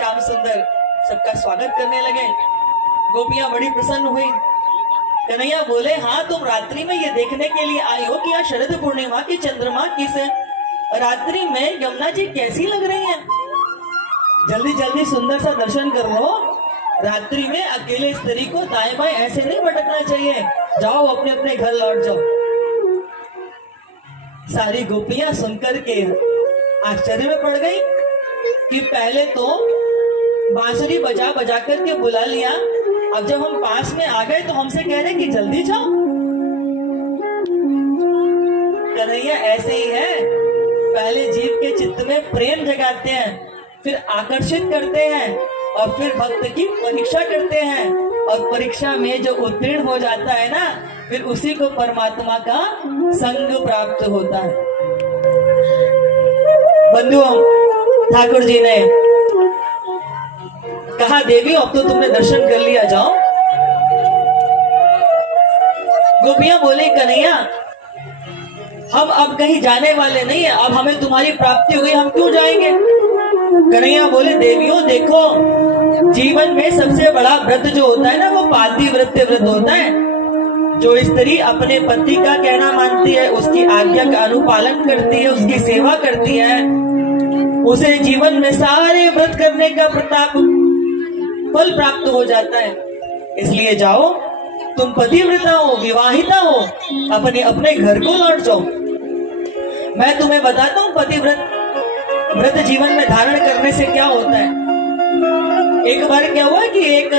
श्याम सुंदर सबका स्वागत करने लगे। गोपियां बड़ी प्रसन्न हुई। कन्हैया बोले, हाँ तुम रात्रि में ये देखने के लिए आई हो कि यहाँ शरद पूर्णिमा की चंद्रमा किस रात्रि में यमुना जी कैसी लग रही है। जल्दी जल्दी सुंदर सा दर्शन कर लो। रात्रि में अकेले स्त्री को दाएं बाएं ऐसे नहीं भटकना चाहिए। जाओ अपने अपने घर लौट जाओ। सारी गोपियां सुनकर के आश्चर्य में पड़ गई कि पहले तो बांसुरी बजा बजा करके बुला लिया, अब जब हम पास में आ गए तो हमसे कह रहे कि जल्दी जाओ। कन्हैया ऐसे ही है, पहले जीव के चित्त में प्रेम जगाते हैं, फिर आकर्षित करते हैं और फिर भक्त की परीक्षा करते हैं। और परीक्षा में जो उत्तीर्ण हो जाता है ना, फिर उसी को परमात्मा का संग प्राप्त होता है। बंधुओं, ठाकुर जी ने कहा, देवी अब तो तुमने दर्शन कर लिया, जाओ। गोपियां बोले, कन्हैया हम अब कहीं जाने वाले नहीं है, अब हमें तुम्हारी प्राप्ति हो गई, हम क्यों जाएंगे। कन्हैया बोले, देवियों देखो, जीवन में सबसे बड़ा व्रत जो होता है ना, वो पातिव्रत्य व्रत होता है। जो स्त्री अपने पति का कहना मानती है, उसकी आज्ञा का अनुपालन करती है, उसकी सेवा करती है, उसे जीवन में सारे व्रत करने का प्रताप फल प्राप्त हो जाता है। इसलिए जाओ, तुम पतिव्रता हो, विवाहिता हो, अपने अपने घर को लौट जाओ। मैं तुम्हें बताता हूँ व्रत जीवन में धारण करने से क्या होता है। एक बार क्या हुआ कि एक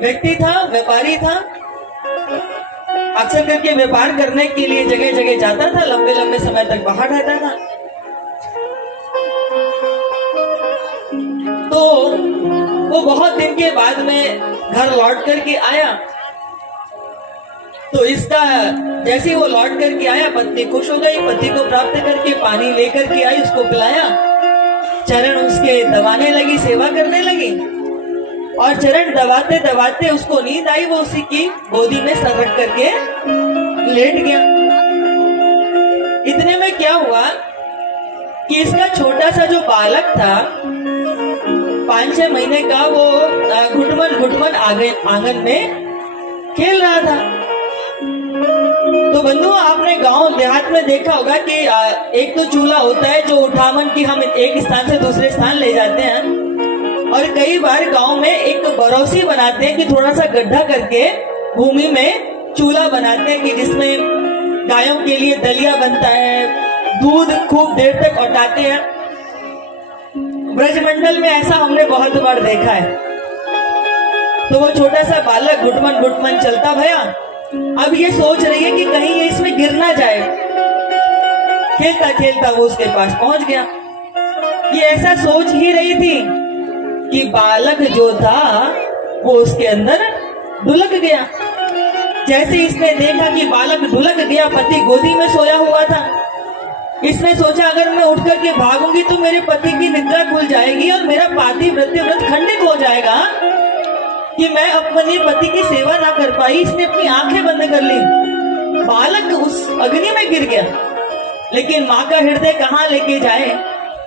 व्यक्ति था, व्यापारी था, अक्सर करके व्यापार करने के लिए जगह जगह जाता था, लंबे लंबे समय तक बाहर रहता था। तो वो बहुत दिन के बाद में घर लौट करके आया। तो इसका जैसे वो लौट करके आया, पत्नी खुश हो गई, पति को प्राप्त करके पानी लेकर के आई, उसको पिलाया, चरण उसके दबाने लगी, सेवा करने लगी। और चरण दबाते दबाते उसको नींद आई, वो उसी की गोदी में सर रख करके लेट गया। इतने में क्या हुआ कि इसका छोटा सा जो बालक था, 5-6 महीने का, वो घुटमन आंगन में खेल रहा था। तो बंधु, आपने गांव देहात में देखा होगा कि एक तो चूल्हा होता है जो उठावन की हम एक स्थान से दूसरे स्थान ले जाते हैं, और कई बार गांव में एक बरौसी बनाते हैं कि थोड़ा सा गड्ढा करके भूमि में चूल्हा बनाते हैं कि जिसमें गायों के लिए दलिया बनता है, दूध खूब देर तक औटाते हैं। ब्रजमंडल में ऐसा हमने बहुत बार देखा है। तो वो छोटा सा बालक घुटमन चलता भया, अब ये सोच रही है कि कहीं ये इसमें गिर ना जाए। खेलता खेलता वो उसके पास पहुंच गया। ये ऐसा सोच ही रही थी कि बालक जो था वो उसके अंदर ढुलक गया। जैसे इसने देखा कि बालक ढुलक गया, पति गोदी में सोया हुआ था, इसने सोचा अगर मैं उठ करके भागूंगी तो मेरे पति की निद्रा खुल जाएगी और मेरा पातिव्रत्य व्रत खंडित हो जाएगा कि मैं अपने पति की सेवा ना कर पाई। इसने अपनी आंखें बंद कर ली। बालक उस अग्नि में गिर गया, लेकिन माँ का हृदय कहाँ लेके जाए,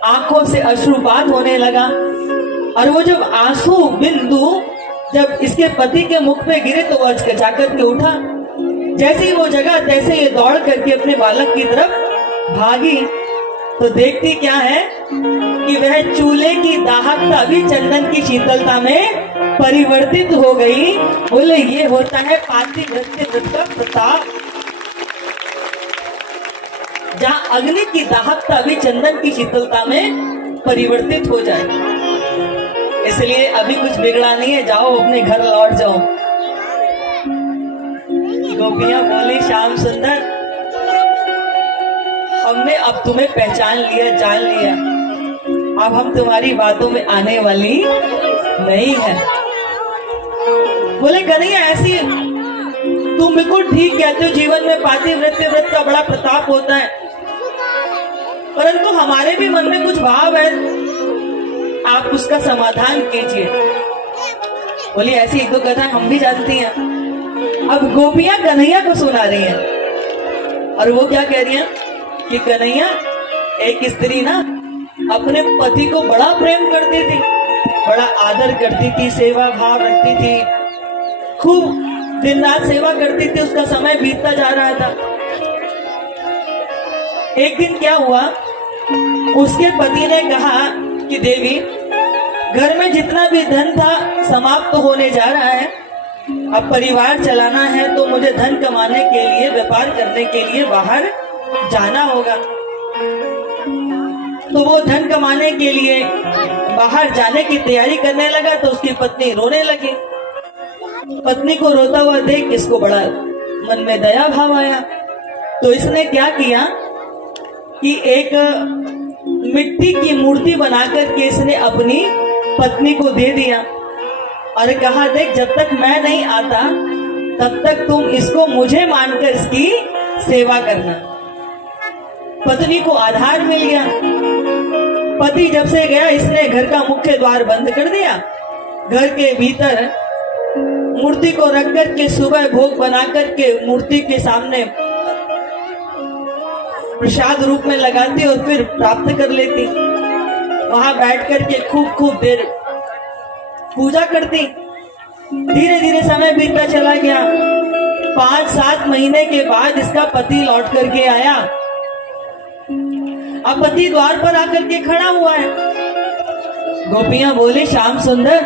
आंखों से अश्रुपात होने लगा। और वो जब आंसू बिंदु जब इसके पति के मुख पे गिरे तो वो अचकचा करके उठा। जैसे ही वो जगह तैसे ये दौड़ करके अपने बालक की तरफ भागी, तो देखती क्या है कि वह चूल्हे की दाहकता भी चंदन की शीतलता में परिवर्तित हो गई। बोले, ये होता है पातिव्रत्य व्रत का प्रताप, जहाँ अग्नि की दाहकता भी चंदन की शीतलता में परिवर्तित हो जाए। इसलिए अभी कुछ बिगड़ा नहीं है, जाओ अपने घर लौट जाओ। गोपियां बोली, श्याम सुंदर हमने अब तुम्हें पहचान लिया, जान लिया, अब हम तुम्हारी बातों में आने वाली नहीं है। बोले, कन्हैया ऐसी तुम बिल्कुल ठीक कहते हो, जीवन में पातिव्रत्य व्रत का बड़ा प्रताप होता है, परंतु हमारे भी मन में कुछ भाव है, आप उसका समाधान कीजिए। बोली, ऐसी एक दो कथा हम भी जानती हैं। अब गोपियां कन्हैया को सुना रही हैं, और वो क्या कह रही हैं कि कन्हैया, एक स्त्री ना अपने पति को बड़ा प्रेम करती थी, बड़ा आदर करती थी, सेवा भाव रखती थी, खूब दिन रात सेवा करती थी। उसका समय बीतता जा रहा था। एक दिन क्या हुआ, उसके पति ने कहा कि देवी, घर में जितना भी धन था समाप्त तो होने जा रहा है, अब परिवार चलाना है तो मुझे धन कमाने के लिए, व्यापार करने के लिए बाहर जाना होगा। तो वो धन कमाने के लिए बाहर जाने की तैयारी करने लगा तो उसकी पत्नी रोने लगी। पत्नी को रोता हुआ देख इसको बड़ा मन में दया भाव आया। तो इसने क्या किया कि एक मिट्टी की मूर्ति बनाकर के इसने अपनी पत्नी को दे दिया और कहा, देख जब तक मैं नहीं आता तब तक तुम इसको मुझे मानकर इसकी सेवा करना। पत्नी को आधार मिल गया। पति जब से गया, इसने घर का मुख्य द्वार बंद कर दिया। घर के भीतर मूर्ति को रख कर के सुबह भोग बना करके मूर्ति के सामने प्रसाद रूप में लगाती और फिर प्राप्त कर लेती। वहां बैठ करके खूब देर पूजा करती। धीरे धीरे समय बीतता चला गया। 5-7 महीने के बाद इसका पति लौट करके आया। अब पति द्वार पर आकर के खड़ा हुआ है। गोपियां बोली, श्याम सुंदर,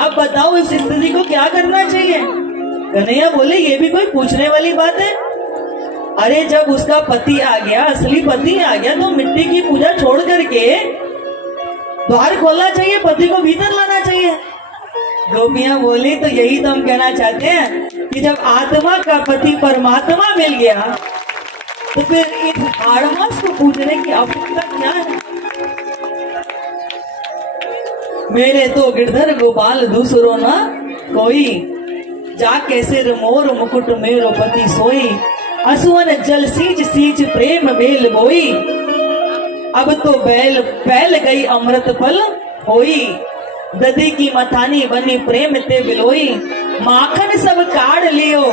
अब बताओ इस स्थिति को क्या करना चाहिए। कन्हैया बोले, ये भी कोई पूछने वाली बात है। अरे जब उसका पति आ गया, असली पति आ गया, तो मिट्टी की पूजा छोड़ करके द्वार खोलना चाहिए, पति को भीतर लाना चाहिए। गोपियां बोली, तो यही तो हम कहना चाहते हैं कि जब आत्मा का पति परमात्मा मिल गया तो फिर इस आड़मास को पूजने की आवश्यकता क्या है। मेरे तो गिरधर गोपाल दूसरो ना कोई, जाके सिर मोर मुकुट मेरो पति सोई, असुवन जल सींच सींच प्रेम बेल बोई, अब तो बैल गई अमृत फल होई, दधी की मथानी बनी प्रेम ते बिलोई, माखन सब काढ़ लियो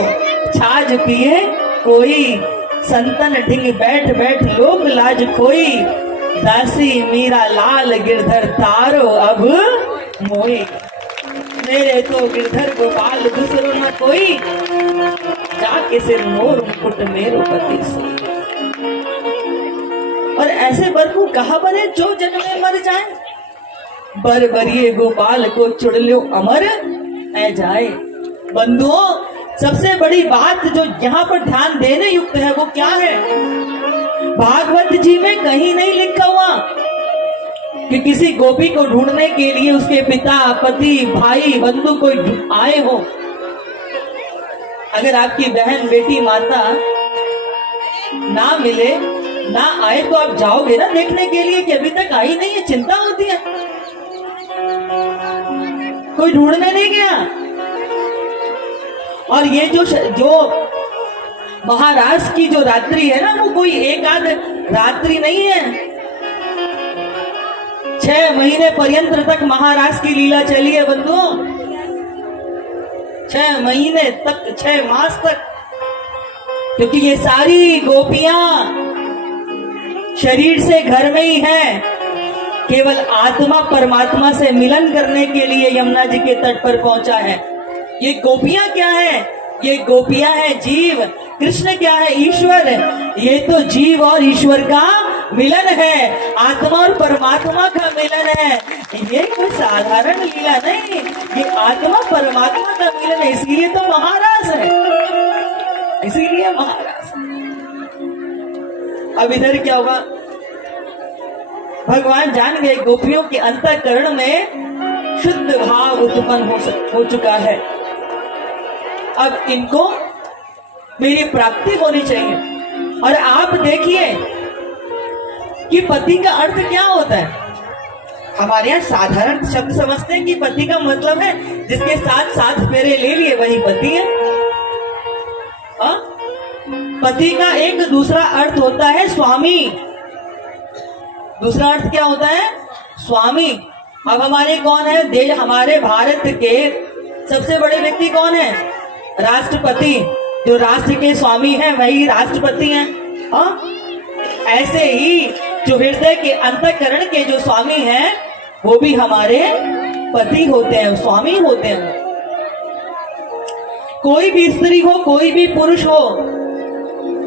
छाछ पिए कोई, संतन ढिंग बैठ बैठ लोक लाज खोई, दासी मीरा लाल गिरधर तारो अब मोई। मेरे तो गिरधर गोपाल दूसरो न कोई, जाके सिर मोर मुकुट मेरो पति सोई। और ऐसे बर को कहा बने जो जन्मे मर जाए, बर बरिए गोपाल को चुड़ लो अमर ऐ जाए। बंधुओं, सबसे बड़ी बात जो यहाँ पर ध्यान देने युक्त है वो क्या है, भागवत जी में कहीं नहीं लिखा हुआ कि किसी गोपी को ढूंढने के लिए उसके पिता, पति, भाई, बंधु कोई आए हो। अगर आपकी बहन, बेटी, माता ना मिले, ना आए तो आप जाओगे ना देखने के लिए कि अभी तक आई नहीं है, चिंता होती है। कोई ढूंढने नहीं गया। और ये जो महाराष्ट्र की जो रात्रि है ना, वो कोई एक आध रात्रि नहीं है। 6 महीने पर्यंत तक महाराष्ट्र की लीला चली है बंधुओं। 6 महीने तक, 6 मास तक, क्योंकि ये सारी गोपियां शरीर से घर में ही हैं, केवल आत्मा परमात्मा से मिलन करने के लिए यमुना जी के तट पर पहुंचा है। ये गोपियां क्या है? ये गोपियां है जीव। कृष्ण क्या है? ईश्वर। ये तो जीव और ईश्वर का मिलन है, आत्मा और परमात्मा का मिलन है। ये कोई साधारण लीला नहीं, ये आत्मा परमात्मा का मिलन है। इसीलिए तो महाराज है, इसीलिए महाराज। अब इधर क्या होगा, भगवान जान गए गोपियों के अंतःकरण में शुद्ध भाव उत्पन्न हो चुका है। अब इनको मेरी प्राप्ति होनी चाहिए। और आप देखिए कि पति का अर्थ क्या होता है। हमारे यहाँ साधारण शब्द समझते हैं कि पति का मतलब है जिसके साथ 7 फेरे ले लिए वही पति है। पति का एक दूसरा अर्थ होता है स्वामी। दूसरा अर्थ क्या होता है? स्वामी। अब हमारे कौन है? देश, हमारे भारत के सबसे बड़े व्यक्ति कौन है? राष्ट्रपति। जो राष्ट्र के स्वामी हैं वही राष्ट्रपति हैं। ऐसे ही जो हृदय के अंतःकरण के जो स्वामी हैं वो भी हमारे पति होते हैं, स्वामी होते हैं। कोई भी स्त्री हो, कोई भी पुरुष हो,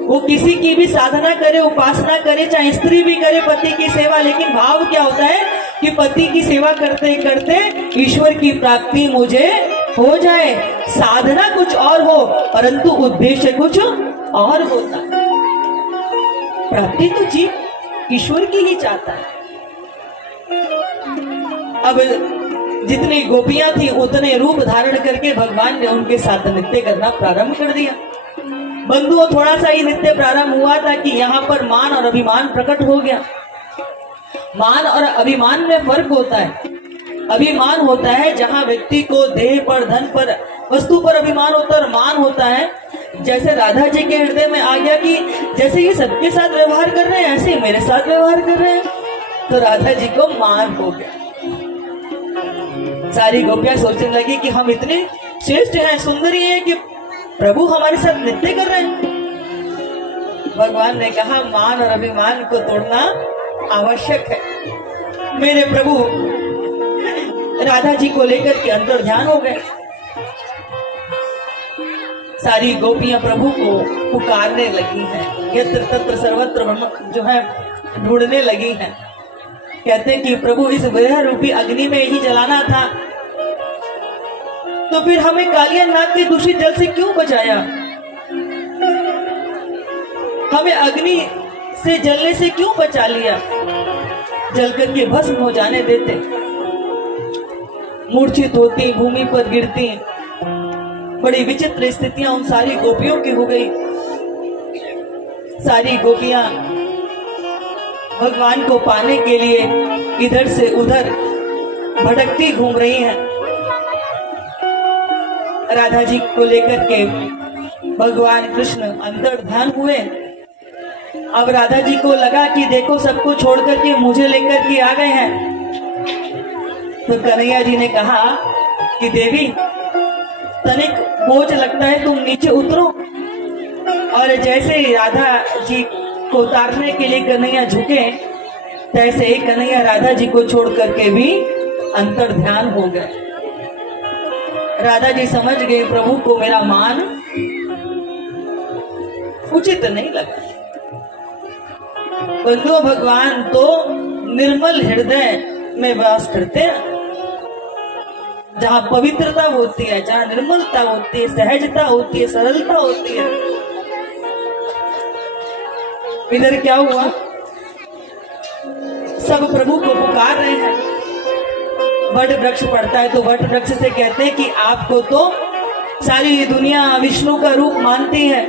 वो किसी की भी साधना करे, उपासना करे, चाहे स्त्री भी करे पति की सेवा, लेकिन भाव क्या होता है कि पति की सेवा करते करते ईश्वर की प्राप्ति मुझे हो जाए। साधना कुछ और हो परंतु उद्देश्य कुछ और होता है। प्राप्ति तो जीव ईश्वर की ही चाहता है। अब जितनी गोपियां थी उतने रूप धारण करके भगवान ने उनके साथ नृत्य करना प्रारंभ कर दिया। बंधुओं, थोड़ा सा ही नृत्य प्रारंभ हुआ था कि यहाँ पर मान और अभिमान प्रकट हो गया। मान और अभिमान में फर्क होता है। अभिमान होता है जहाँ व्यक्ति को देह पर, धन पर, वस्तु पर अभिमान होता है, और मान होता है जैसे राधा जी के हृदय में आ गया कि जैसे ये सबके साथ व्यवहार कर रहे हैं ऐसे ही मेरे साथ व्यवहार कर रहे हैं, तो राधा जी को मान हो गया। सारी गोपियां सोचने लगी कि हम इतने श्रेष्ठ हैं, सुंदरी हैं कि प्रभु हमारे साथ नृत्य कर रहे हैं। भगवान ने कहा मान और अभिमान को तोड़ना आवश्यक है। मेरे प्रभु राधा जी को लेकर के अंदर ध्यान हो गए। सारी गोपियां प्रभु को पुकारने लगी हैं, यत्र तत्र सर्वत्र जो है ढूंढने लगी हैं। कहते हैं कि प्रभु इस विरह रूपी अग्नि में ही जलाना था, तो फिर हमें कालिया नाग के दूषित जल से क्यों बचाया? हमें अग्नि से जलने से क्यों बचा लिया? जल करके भस्म हो जाने देते। मूर्छित होती, भूमि पर गिरती, बड़ी विचित्र स्थितियां उन सारी गोपियों की हो गई। सारी गोपियां भगवान को पाने के लिए इधर से उधर भटकती घूम रही हैं। राधा जी को लेकर के भगवान कृष्ण अंदर ध्यान हुए। अब राधा जी को लगा कि देखो सबको छोड़ करके मुझे लेकर के आ गए हैं। तो कन्हैया जी ने कहा कि देवी तनिक बोझ लगता है, तुम नीचे उतरो। और जैसे राधा जी को उतारने के लिए कन्हैया झुके, तैसे कन्हैया राधा जी को छोड़ करके भी अंतर ध्यान हो गए। राधा जी समझ गए प्रभु को मेरा मान उचित नहीं लगा। बंधुओं, भगवान तो निर्मल हृदय में वास करते हैं। जहाँ पवित्रता होती है, जहाँ निर्मलता होती है, सहजता होती है, सरलता होती है। इधर क्या हुआ? सब प्रभु को पुकार रहे हैं। वट वृक्ष पड़ता है तो वट वृक्ष से कहते हैं कि आपको तो सारी ये दुनिया विष्णु का रूप मानती है।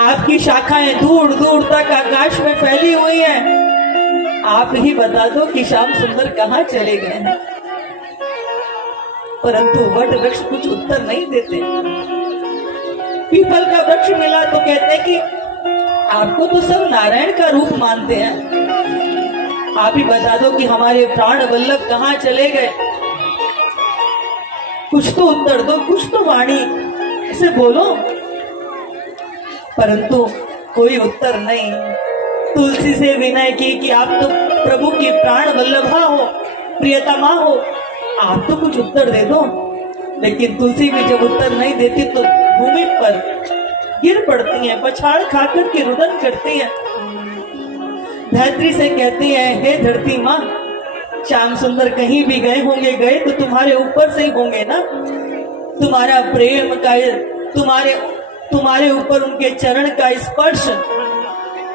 आपकी शाखाएं दूर दूर तक आकाश में फैली हुई हैं। आप ही बता दो कि श्याम सुंदर कहाँ चले गए हैं। परंतु वट वृक्ष कुछ उत्तर नहीं देते। पीपल का वृक्ष मिला तो कहते हैं कि आपको तो सब नारायण का रूप मानते हैं। आप ही बता दो कि हमारे प्राण वल्लभ कहाँ चले गए। कुछ तो उत्तर दो, कुछ तो वाणी से बोलो। परंतु कोई उत्तर नहीं। तुलसी से विनय की कि आप तो प्रभु की प्राण वल्लभा हो, प्रियतमा हो, आप तो कुछ उत्तर दे दो। लेकिन तुलसी भी जब उत्तर नहीं देती तो भूमि पर गिर पड़ती हैं, पछाड़ खाकर के रुदन करती हैं। धरती से कहती है, हे धरती माँ, श्याम सुंदर कहीं भी गए होंगे, गए तो तुम्हारे ऊपर से ही होंगे ना। तुम्हारा प्रेम का, तुम्हारे ऊपर उनके चरण का स्पर्श,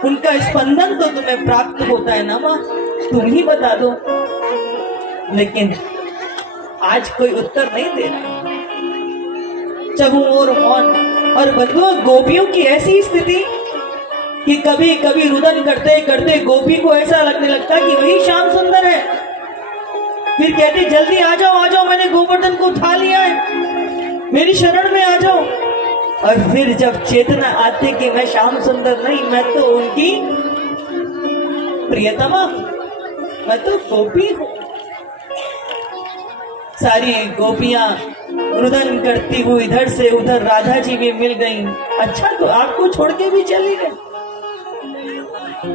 उनका स्पंदन तो तुम्हें प्राप्त होता है ना माँ, तुम ही बता दो। लेकिन आज कोई उत्तर नहीं दे रहा। चहुओर मौन। और बंधुओं, गोपियों की ऐसी स्थिति कि कभी कभी रुदन करते करते गोपी को ऐसा लगने लगता कि वही श्याम सुंदर है। फिर कहती जल्दी आ जाओ, आ जाओ, मैंने गोवर्धन को उठा लिया है, मेरी शरण में आ जाओ। और फिर जब चेतना आती कि मैं श्याम सुंदर नहीं, मैं तो उनकी प्रियतमा हूं, मैं तो गोपी हूं। सारी गोपियां रुदन करती हुई इधर से उधर राधा जी भी मिल गईं। अच्छा, तो आपको छोड़ के भी चली गई।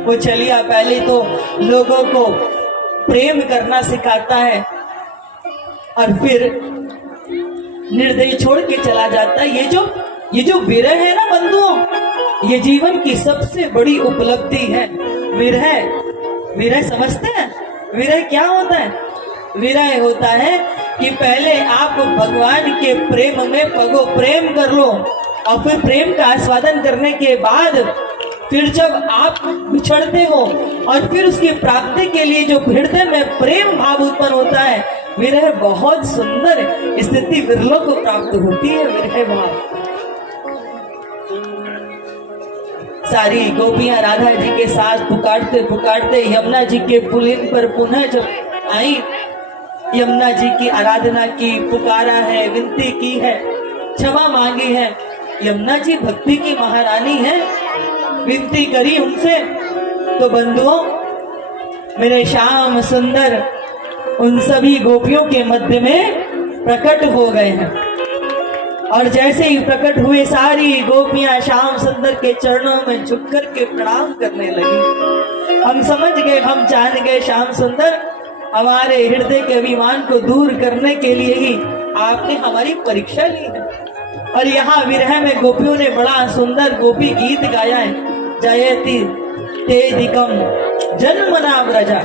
वो चलिया पहले तो लोगों को प्रेम करना सिखाता है, और फिर निर्दयी छोड़ के चला जाता है। ये जो विरह है ना बंधुओं, ये जीवन की सबसे बड़ी उपलब्धि है। विरह, विरह समझते हैं? विरह क्या होता है? विरह होता है कि पहले आप भगवान के प्रेम में पगो प्रेम कर लो, और फिर प्रेम का आस्वादन करने के बाद फिर जब आप बिछड़ते हो और फिर उसकी प्राप्ति के लिए जो हृदय में प्रेम भाव उत्पन्न होता है, विरह बहुत सुंदर स्थिति विरलों को प्राप्त होती है। विरह भाव सारी गोपियां राधा जी के साथ पुकारते पुकारते यमुना जी के पुलिन पर पुनः जब आई, यमुना जी की आराधना की, पुकारा है, विनती की है, क्षमा मांगी है। यमुना जी भक्ति की महारानी है, विनती करी उनसे, तो बंधुओं मेरे श्याम सुंदर उन सभी गोपियों के मध्य में प्रकट हो गए हैं। और जैसे ही प्रकट हुए, सारी गोपियां श्याम सुंदर के चरणों में झुक कर के प्रणाम करने लगी। हम समझ गए, हम जान गए, श्याम सुंदर हमारे हृदय के अभिमान को दूर करने के लिए ही आपने हमारी परीक्षा ली है। और यहाँ विरह में गोपियों ने बड़ा सुंदर गोपी गीत गाया है, जयति तेदिकम जन्मना व्रजा।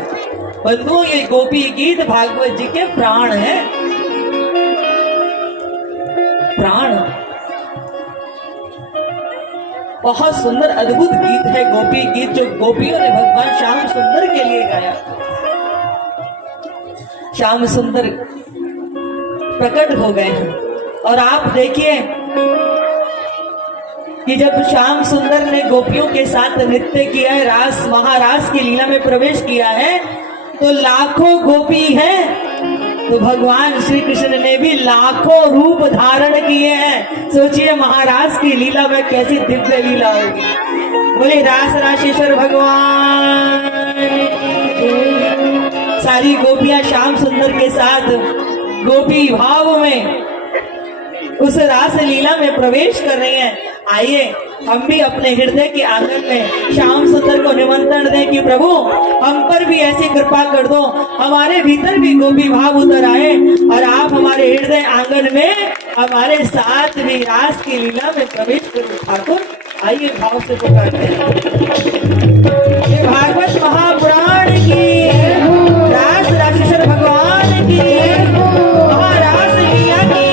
बंधुओं ये गोपी गीत भागवत जी के प्राण है, प्राण। बहुत सुंदर अद्भुत गीत है गोपी गीत, जो गोपियों ने भगवान श्याम सुंदर के लिए गाया। श्याम सुंदर प्रकट हो गए हैं और आप देखिए कि जब श्याम सुंदर ने गोपियों के साथ नृत्य किया है, रास महारास की लीला में प्रवेश किया है, तो लाखों गोपी हैं, तो भगवान श्री कृष्ण ने भी लाखों रूप धारण किए हैं। सोचिए महाराज की लीला में कैसी दिव्य लीला होगी। बोले रास राशेश्वर भगवान। सारी गोपियां श्याम सुंदर के साथ गोपी भाव में उस रास लीला में प्रवेश कर रही हैं। आइए हम भी अपने हृदय के आंगन में श्याम सुंदर को निमंत्रण दें कि प्रभु हम पर भी ऐसी कृपा कर दो, हमारे भीतर भी गोपी भाव उतर आए और आप हमारे हृदय आंगन में हमारे साथ भी रास की लीला में प्रवेश करो। ठाकुर आइए भाव से पुकारते हैं। ये भागवत महापुराण की, रास राजेश्वर भगवान की, महारास लीला की।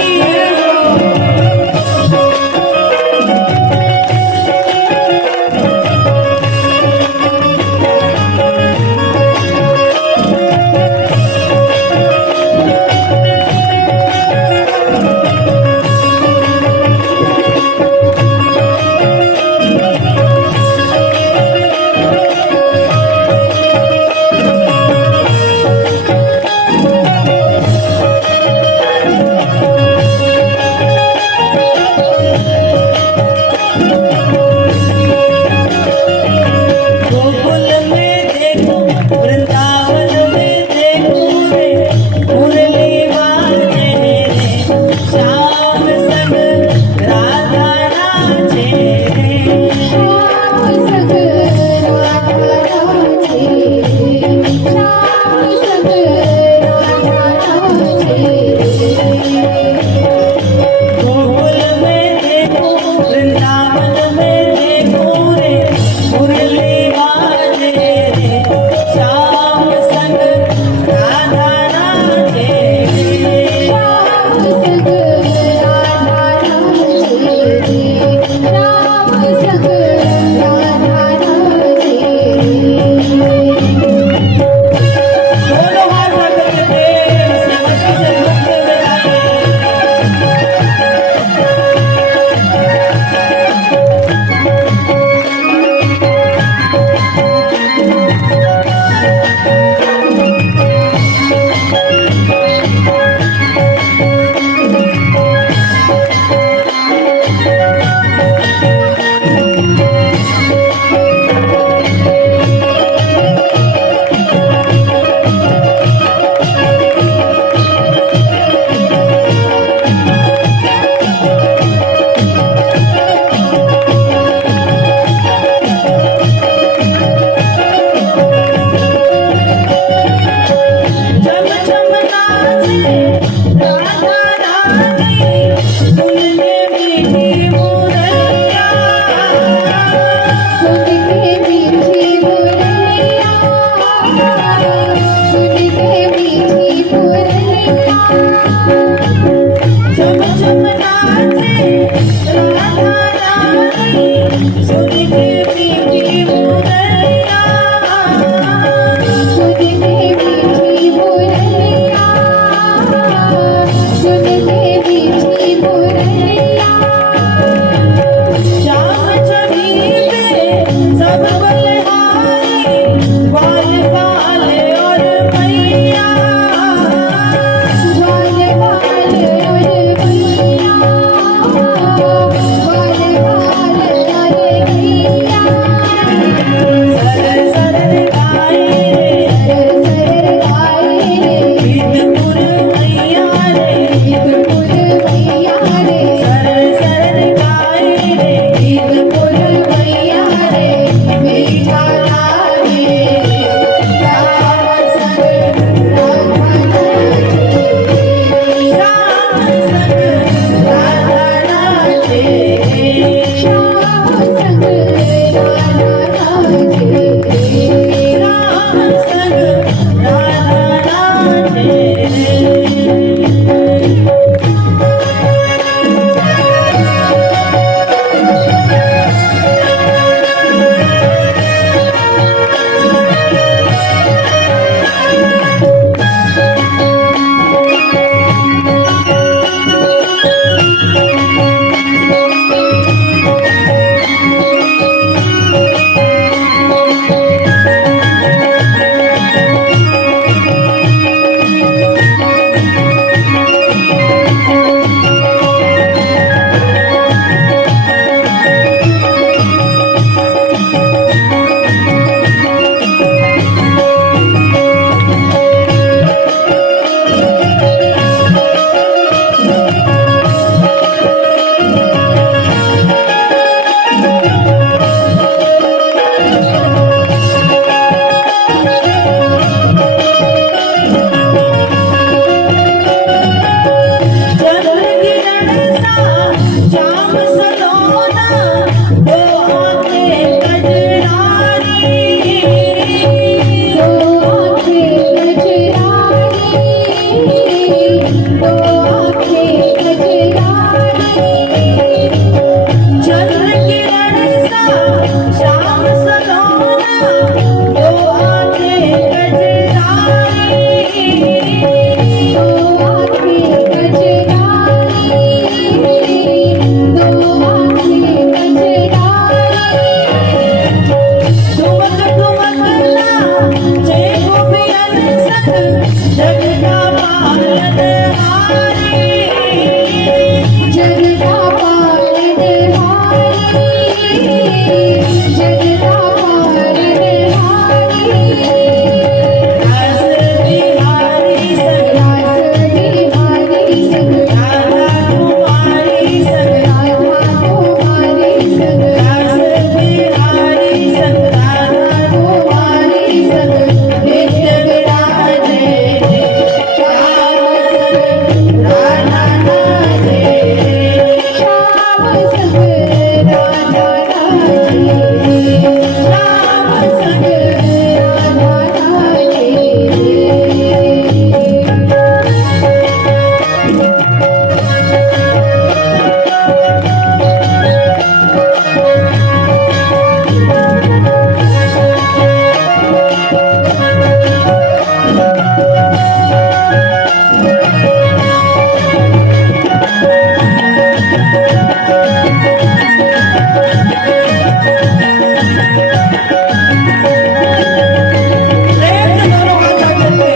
प्रेम से दोनों हाथ जोड़ के।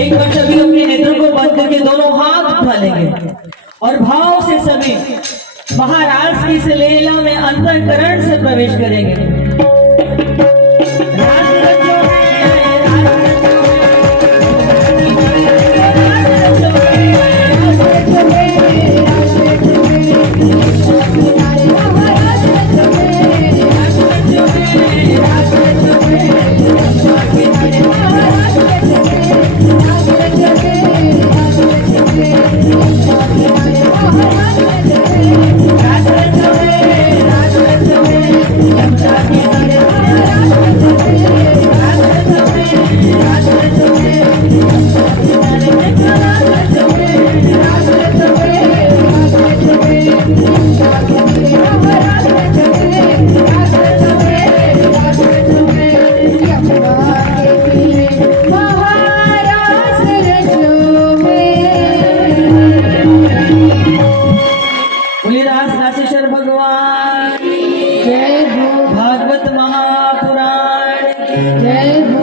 एक बार सभी अपने नेत्रों को बंद करके दोनों हाथ उठा लेंगे और भाव से सभी महाराज की इस लीला में अंतःकरण से प्रवेश करेंगे। राशेश्वर भगवान जय हो भागवत महापुराण जय हो